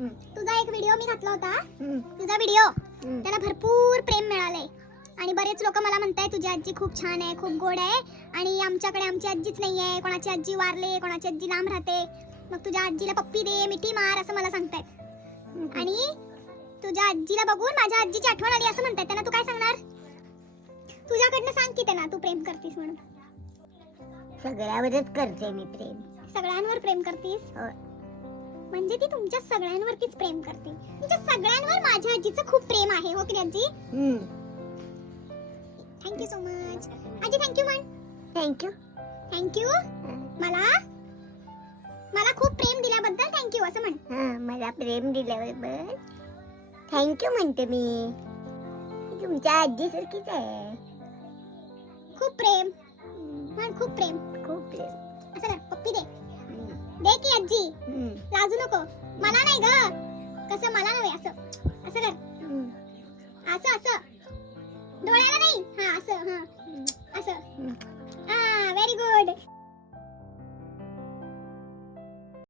तुझा एक व्हिडिओ मी घातला होता, तुझा व्हिडिओ त्याला भरपूर प्रेम मिळालंय आणि बरेच लोक मला म्हणताय तुझी आजी खूप छान आहे, खूप गोड आहे आणि आमच्याकडे आमची आजीच नाहीये, कोणाची आजी वारले, कोणाची आजी लांब राहते, मग तुझ्या आजीला पप्पी दे, मिठी मार असं मला सांगतायत. आणि तुझ्या आजीला बघून माझ्या आजीची आठवण आली असं म्हणतायत. त्यांना तू काय सांगणार? तुझ्याकडनं सांग की त्यांना तू प्रेम करतीस म्हणून. सगळ्यावरच करते मी प्रेम. सगळ्यांवर प्रेम करतीस? म्हणजे ती तुमच्या सगळ्यांवरतीच प्रेम करते. तुमच्या सगळ्यांवर माझ्या आजीचं खूप प्रेम आहे, हो की नाही आजी? थँक्यू सो मच आजी. थँक्यू म्हण. थँक्यू. थँक्यू. मला मला खूप प्रेम दिल्याबद्दल थँक्यू असं म्हण. मला प्रेम दिल्याबद्दल थँक्यू म्हणते मी. तुमच्या आजीसारखीच आहे. खूप प्रेम म्हण. खूप प्रेम. खूप प्रेम. असं कर. पप्पी दे. दे की आजी. लाजू नको. मला नाही ग. कसं मला नव्हे, असं असं कर. असं असं डोळ्याला नाही. हा असं. हा असं.